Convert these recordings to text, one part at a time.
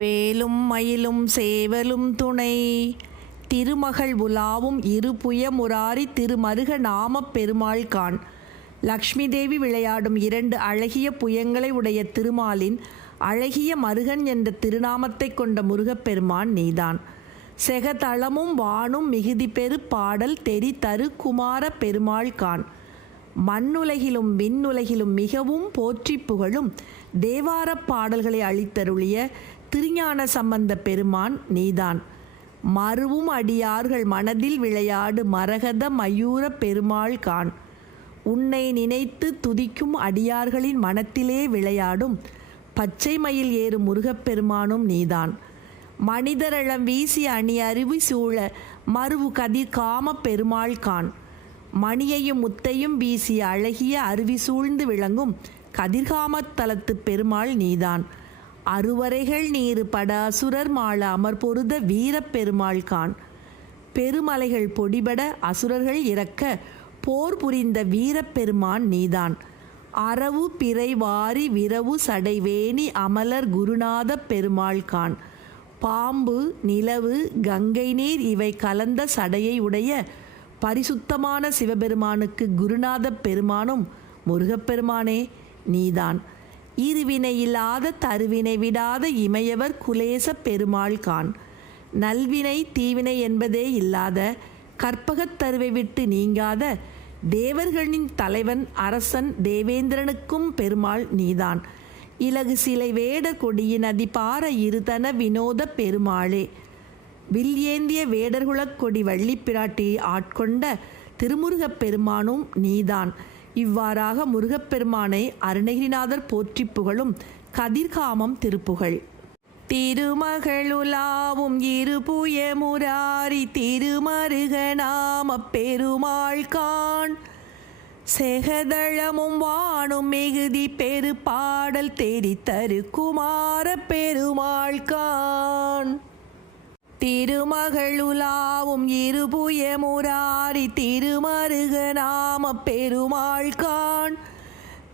வேலும் மயிலும் சேவலும் துணை. திருமகள் உலாவும் இருபுய முராரி திருமருக நாமப் பெருமாள் கான் லக்ஷ்மி தேவி விளையாடும் இரண்டு அழகிய புயங்களை உடைய திருமாலின் அழகிய மருகன் என்ற திருநாமத்தைக் கொண்ட முருகப்பெருமான் நீதான். செகதளமும் வானும் மிகுதி பெரு பாடல் தெரி தரு குமார பெருமாள் கான் மண்ணுலகிலும் விண்ணுலகிலும் மிகவும் போற்றி புகழும் தேவாரப் பாடல்களை அளித்தருளிய திருஞான சம்பந்த பெருமான் நீதான். மறுவும் அடியார்கள் மனதில் விளையாடு மரகத மயூர பெருமாள் கான். உன்னை நினைத்து துதிக்கும் அடியார்களின் மனத்திலே விளையாடும் பச்சை மயில் ஏறும் முருகப்பெருமானும் நீதான். மனிதரளம் வீசி அணி அருவி சூழ மறுவு கதிர் காம பெருமாள் கான். மணியையும் முத்தையும் வீசிய அழகிய அருவி சூழ்ந்து விளங்கும் கதிர்காமத்தலத்து பெருமாள் நீதான். அறுவரைகள் நீரு பட அசுரர் மாள அமர் பொருத வீரப்பெருமாள் கான் பெருமலைகள் பொடிபட அசுரர்கள் இறக்க போர் புரிந்த வீரப்பெருமான் நீதான். அரவு பிறைவாரி விரவு சடைவேணி அமலர் குருநாத பெருமாள் கான் பாம்பு நிலவு கங்கை நீர் இவை கலந்த சடையை உடைய பரிசுத்தமான சிவபெருமானுக்கு குருநாத பெருமானும் முருகப்பெருமானே நீதான். இருவினை இல்லாத தருவினை விடாத இமையவர் குலேச பெருமாள் கான். நல்வினை தீவினை என்பதே இல்லாத கற்பகத் தருவை விட்டு நீங்காத தேவர்களின் தலைவன் அரசன் தேவேந்திரனுக்கும் பெருமாள் நீதான். இலகு சிலை வேட கொடியின் அதிபார இருதன வினோத பெருமாளே. வில்ஏந்திய வேடர்குலக் கொடி வள்ளிப்பிராட்டியை ஆட்கொண்ட திருமுருகப் பெருமானும் நீதான். இவ்வாறாக முருகப்பெருமானை அருணகிரிநாதர் போற்றி புகழும் கதிர்காமம் திருப்புகழ். திருமகளுலாவும் இருபுய முராரி திருமருகநாம பெருமாள் கான் செகதளமும் வானும் மிகுதி பெரு பாடல் தெரித்தரு குமார பெருமாள் கான் திருமகளுலாவும் இருபுய முராரி திருமருக நாம பெருமாள் கான்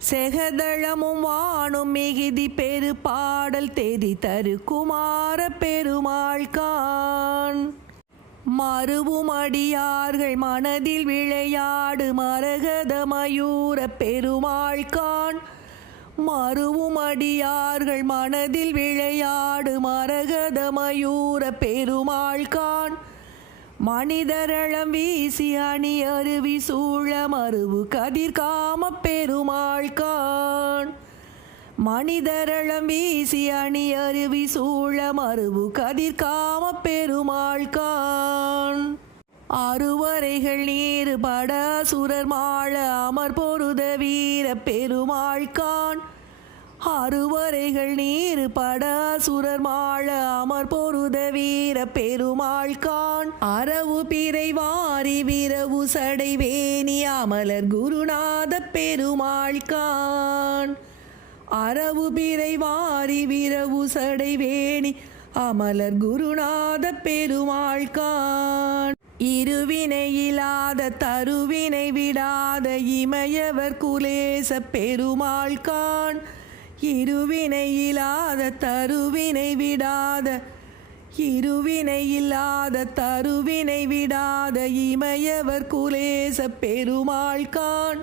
செகதளமும் வானும் மிகுதி பெரு பாடல் தெரி தரு குமார பெருமாள் கான் மறுவும் அடியார்கள் மனதில் விளையாடு மரகத மயூர பெருமாள் கான் மறுவும் அடியார்கள் மனதில் விளையாடு மரகத மயூர பெருமாள் கான் மனிதரளம் வீசி அணி அருவி சூழ மறுவு கதிர்காம பெருமாள் கான் மனிதரளம் வீசி அணி அருவி சூழ மறுவு கதிர்காம பெருமாள் கான் அறுவரைகள் நீர் பட சுரர் மாழ அமர் பொருத வீர பெருமாள் அறுவரைகள் நீர் பட சுரர் மாள அமர் பொருத வீர பெருமாள் காண் அரவு பிறை வாரி விரவு சடை வேணி அமலர் குருநாத பெருமாள் காண் அரவு பிறை வாரி விரவு சடை வேணி அமலர் குருநாத பெருமாள்கான் இருவினையில்லாத தருவினை விடாத இமையவர் குலேச பெருமாள் காண். இருவினையில்லாத தருவினை விடாத இருவினையில்லாத தருவினை விடாத இமையவர் குலேச பெருமாள் கான்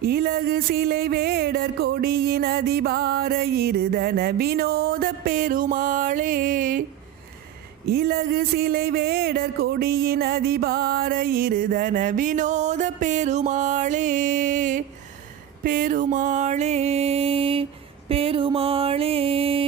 இலகு சிலை வேடர் கொடியின் அதிபார இருதன வினோத பெருமாளே. இலகு சிலை வேடர் கொடியின் அதிபார இருதன வினோத பெருமாளே பெருமாளே பெருமாளே.